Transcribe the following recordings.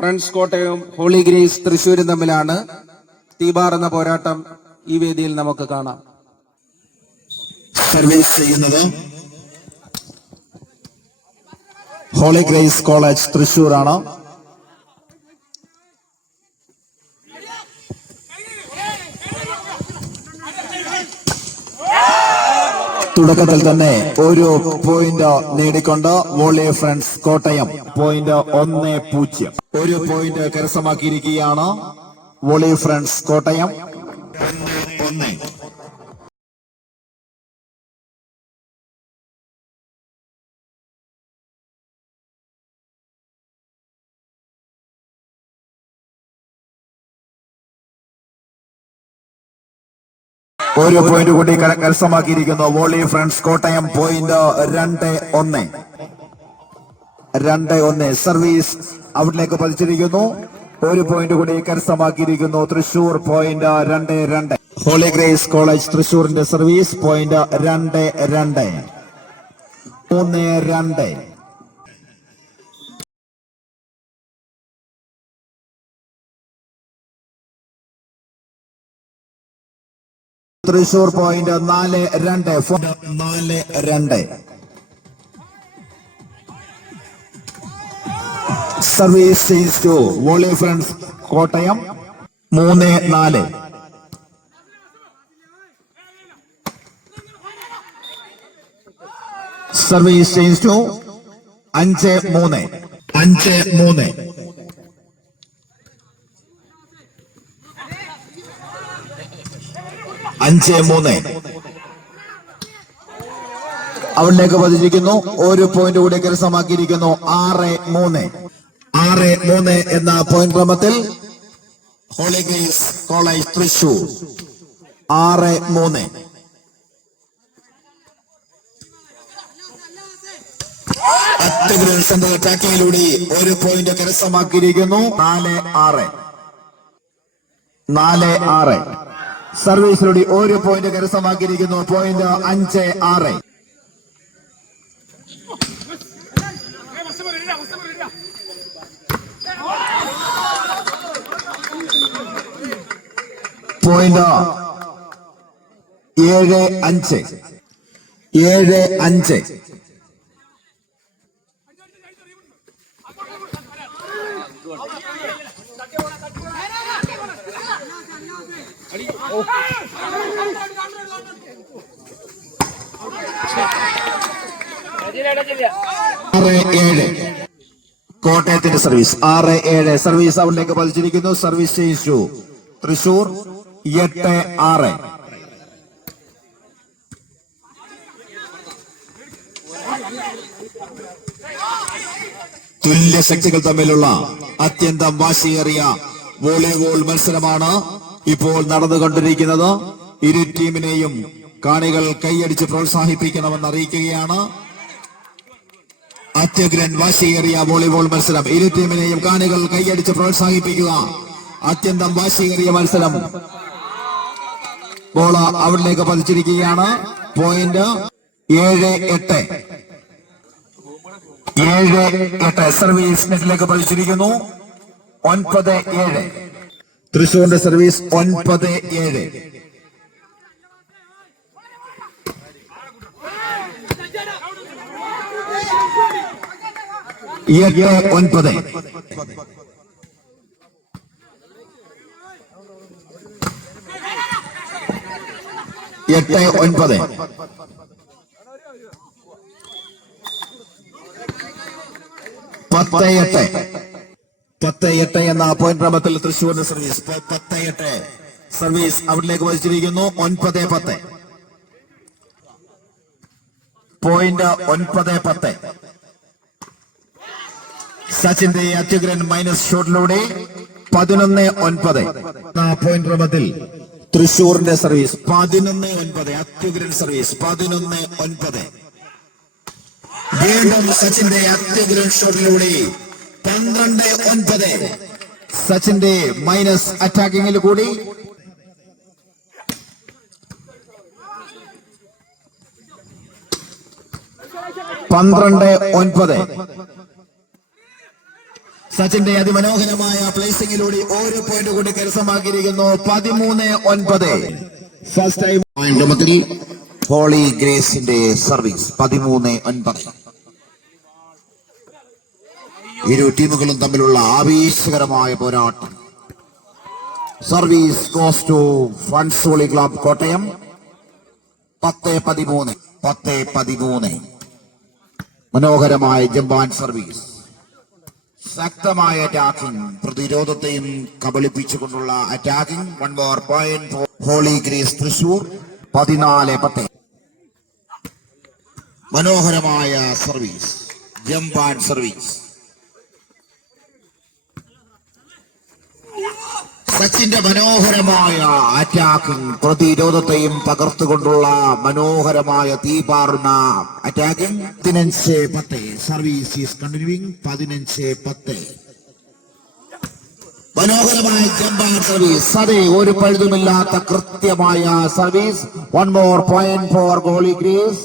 Friends കോട്ടയവും holy grace തൃശ്ശൂരും തമ്മിലാണ് തീബാറുന്ന പോരാട്ടം ഈ വേദിയിൽ നമുക്ക് കാണാം. സർവീസ് ചെയ്യുന്നത് ഹോളി ഗ്രേസ് കോളേജ് തൃശ്ശൂർ ആണ്. തുടക്കത്തിൽ തന്നെ ഒരു പോയിന്റ് നേടിക്കൊണ്ട് വോളി ഫ്രണ്ട്സ് കോട്ടയം പോയിന്റ് 1-0 ഒരു പോയിന്റ് കരസ്ഥമാക്കിയിരിക്കുകയാണ്. Volley friends Kottayam 1-1. ഒരു പോയിന്റ് കൂടി കരസ്ഥമാക്കിയിരിക്കുന്നു volley friends Kottayam point 2-1. Service ഔട്ടിലേക്ക് പതിച്ചിരിക്കുന്നു. ഒരു പോയിന്റ് കൂടി കരസ്ഥമാക്കിയിരിക്കുന്നു Thrissur point 2-2. Holy grace college തൃശൂരിന്റെ service point 2-2. 3-2. Thrissur point 4-2. Service change to volley friends Kottayam 3-4. Service change to 5-3. 5-3. അവളിലേക്ക് പതിച്ചിരിക്കുന്നു. ഒരു പോയിന്റ് കൂടി കരസ്ഥമാക്കിയിരിക്കുന്നു. 6-3 എന്ന പോയിന്റ് ക്രമത്തിൽ holy grace college Thrissur 6-3. Centre ടാക്കിങ്ങിലൂടെ ഒരു പോയിന്റ് കരസ്ഥമാക്കിയിരിക്കുന്നു. 4-6. സർവീസിലൂടെ ഒരു പോയിന്റ് കരസ്ഥമാക്കിയിരിക്കുന്നു. പോയിന്റ് 5-6. പോയിന്റ് 7-5. 7-5. കോട്ടയത്തിന്റെ സർവീസ് 6-7. സർവീസ് ഔട്ടിലേക്ക് പതിച്ചിരിക്കുന്നു. Service change to Thrissur 8-6. തുല്യ ശക്തികൾ തമ്മിലുള്ള അത്യന്തം വാശിയേറിയ വോളിബോൾ മത്സരമാണ് ഇപ്പോൾ നടന്നുകൊണ്ടിരിക്കുന്നത്. ഇരു ടീമിനെയും കാണികൾ കൈയടിച്ച് പ്രോത്സാഹിപ്പിക്കണമെന്ന് അറിയിക്കുകയാണ്. അത്യഗ്രൻ വാശിയേറിയ വോളിബോൾ മത്സരം. ഇരു ടീമിനെയും കാണികൾ കൈയടിച്ച് പ്രോത്സാഹിപ്പിക്കുക. അത്യന്തം വാശിയേറിയ മത്സരം. ബോൾ അവിടേക്ക് പതിച്ചിരിക്കുകയാണ്. പോയിന്റ് 7-8. സർവീസ് നെറ്റിലേക്ക് പതിച്ചിരിക്കുന്നു. 9-7. തൃശൂരിന്റെ സർവീസ് 9-7. 8-9. 8-9. 10-8 എന്ന പോയിന്റ് ക്രമത്തിൽ തൃശൂരിന്റെ സർവീസ് 10-8. സർവീസ് അവിടേക്ക് വഹിച്ചിരിക്കുന്നു. 9-10. പോയിന്റ് 9-10. സച്ചിന്റെ അത്യുഗ്രൻ മൈനസ് ഷോട്ടിലൂടെ 11-9 പോയിന്റ് ക്രമത്തിൽ തൃശൂരിന്റെ സർവീസ് 11-9. അത്യുഗ്രൻ സർവീസ് 11-9. വീണ്ടും സച്ചിന്റെ അത്യുഗ്രൻ ഷോട്ടിലൂടെ 12-9. സച്ചിന്റെ മൈനസ് അറ്റാക്കിങ്ങിൽ കൂടി 12-9. സച്ചിന്റെ അതിമനോഹരമായ പ്ലേസിംഗിലൂടെ ഒരു പോയിന്റ് കൂടി കരസ്ഥമാക്കിയിരിക്കുന്നു. 13-9. ഫസ്റ്റ് ടൈം ക്രമത്തിൽ ഹോളി ഗ്രേസിന്റെ സർവീസ് 13-9. ഇരു ടീമുകളും തമ്മിലുള്ള ആവേശകരമായ പോരാട്ടം. Service goes to friends volley club Kottayam. 10-13. മനോഹരമായ ജമ്പാൻ സർവീസ്. ശക്തമായ അറ്റാക്കിംഗ്, പ്രതിരോധത്തെയും കബളിപ്പിച്ചുകൊണ്ടുള്ള attacking. 1 more point for holy grace Thrissur. 14-10. മനോഹരമായ സർവീസ്, ജമ്പാൻ സർവീസ്. സച്ചിന്റെ മനോഹരമായ അറ്റാക്കിംഗ്, പ്രതിരോധത്തെയും തകർത്തുകൊണ്ടുള്ള മനോഹരമായ തീപാറുന്ന അറ്റാക്കിംഗ്. 15-10. Service is continuing. 15-10. മനോഹരമായ ജമ്പാൻ സർവീസ്. അതെ, ഒരു പഴുതുമില്ലാത്ത കൃത്യമായ service. 1 more point for holy Grace.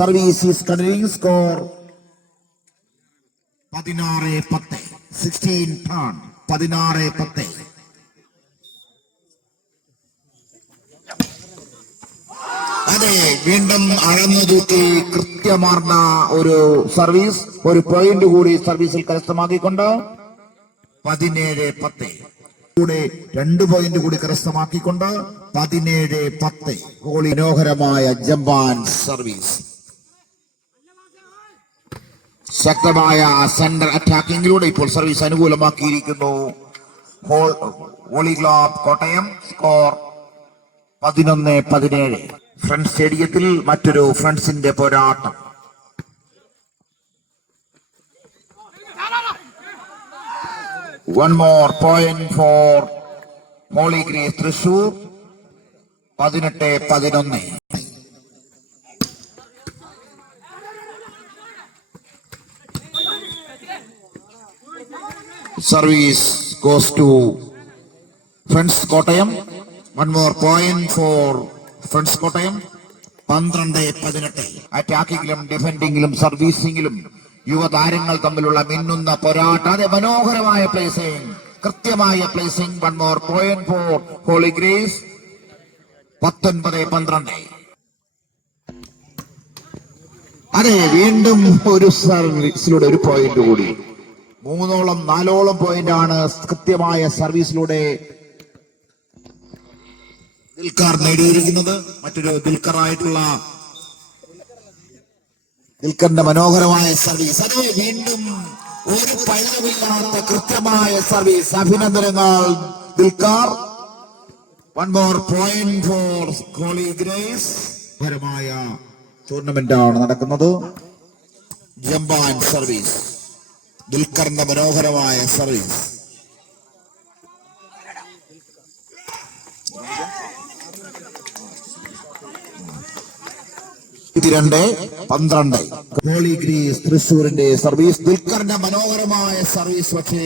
Service is continuing. Score 16-10. 16 turn. 16-10. അതെ, വീണ്ടും അളന്നു തൂക്കി കൃത്യമാർന്ന ഒരു സർവീസ്. ഒരു പോയിന്റ് കൂടി സർവീസിൽ കരസ്ഥമാക്കിക്കൊണ്ട് 17-10. കൂടെ 2 പോയിന്റ് കൂടി കരസ്ഥമാക്കിക്കൊണ്ട് 17-10. ഹോളി മനോഹരമായ ജമ്പാൻ സർവീസ്. ശക്തമായ സെന്റർ അറ്റാക്കിങ്ങിലൂടെ ഇപ്പോൾ സർവീസ് അനുകൂലമാക്കിയിരിക്കുന്നു holy club Kottayam. Score 11-17. Friends സ്റ്റേഡിയത്തിൽ മറ്റൊരു ഫ്രണ്ട്സിന്റെ പോരാട്ടം. One more point for holy grace Thrissur. 18-11. Service goes to friends Kottayam. 1 more point for friends Kottayam. 12-18. അറ്റാക്കിങ്ങിലും ഡിഫെൻഡിങ്ങിലും സർവീസിംഗിലും യുവതാരങ്ങൾ തമ്മിലുള്ള മിന്നുന്ന പോരാട്ടം. അതെ, മനോഹരമായ പ്ലേസിംഗ്, കൃത്യമായ placing. 1 more point for holy grace. 19-12. അതെ, വീണ്ടും ഒരു സർവീസിലൂടെ ഒരു പോയിന്റ് കൂടി. 3-4 പോയിന്റ് ആണ് കൃത്യമായ സർവീസിലൂടെ ദിൽക്കർ നേടിയിരിക്കുന്നത്. മറ്റൊരു ദിൽക്കറായിട്ടുള്ള ദിൽക്കറിന്റെ മനോഹരമായ സർവീസ്. അതെ, വീണ്ടും ഒരു പഴുതുമില്ലാത്ത കൃത്യമായ സർവീസ്. അഭിനന്ദനങ്ങൾ Dilkar. 1 more point for holy grace. മനോഹരമായ ടൂർണമെന്റ് ആണ് നടക്കുന്നത്. ജമ്പാൻ സർവീസ്, ദിൽക്കറിന്റെ മനോഹരമായ സർവീസ്. 12-12. ഹോളി ഗ്രേസ് തൃശൂരിന്റെ സർവീസ്. ദിൽക്കറിന്റെ മനോഹരമായ സർവീസ്, പക്ഷേ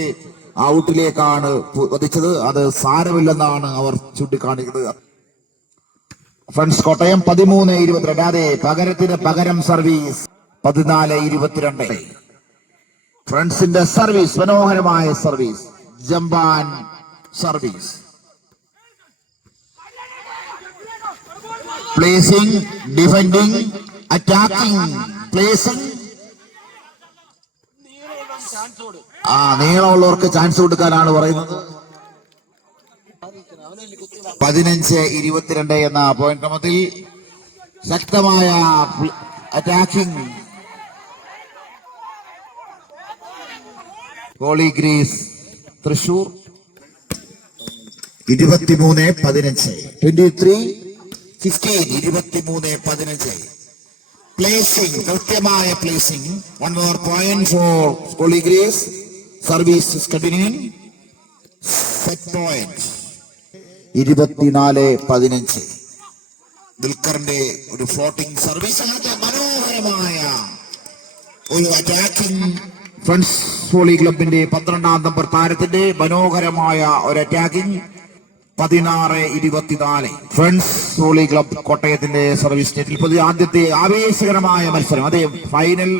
ഔട്ടിലേക്കാണ് പതിച്ചത്. അത് സാരമില്ലെന്നാണ് അവർ ചൂണ്ടിക്കാണിക്കുന്നത്. ഫ്രണ്ട്സ് കോട്ടയം 13-22. അതെ, പകരത്തിന് പകരം സർവീസ്. 14-22. ഫ്രണ്ട്സിന്റെ സർവീസ്, മനോഹരമായ സർവീസ്, ജമ്പാൻ service. Placing, defending, attacking, placing. നീളമുള്ളവർക്ക് ചാൻസ് കൊടുക്കാനാണ് പറയുന്നത്. 15-22 എന്ന പോയിന്റ് ക്രമത്തിൽ ശക്തമായ attacking. Holy grace Thrissur. 23-15. 23-15. 23-15. Placing, കൃത്യമായ placing. 1 more point for holy Grace. Service continuing. Set point. 24-15. ദിൽക്കറിന്റെ ഒരു ഫ്ലോട്ടിംഗ് സർവീസ്. മനോഹരമായ ഒരു അറ്റാക്കിംഗ്. ഫ്രണ്ട്സ് ഹോളി ക്ലബിന്റെ 12ാം നമ്പർ താരത്തിന്റെ മനോഹരമായ ഒരു അറ്റാക്കിംഗ്. 16-24. ഫ്രണ്ട്സ് ഹോളി ക്ലബ് കോട്ടയത്തിന്റെ സർവീസ് സ്റ്റേറ്റിൽ ആദ്യത്തെ ആവേശകരമായ മത്സരം. അതേ, ഫൈനൽ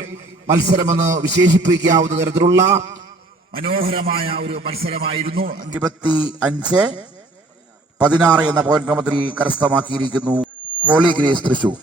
മത്സരമെന്ന് വിശേഷിപ്പിക്കാവുന്ന തരത്തിലുള്ള മനോഹരമായ ഒരു മത്സരമായിരുന്നു. 25-16 എന്ന പോയിന്റ് ക്രമത്തിൽ കരസ്ഥമാക്കിയിരിക്കുന്നു ഹോളി ഗ്രേസ് തൃശൂർ.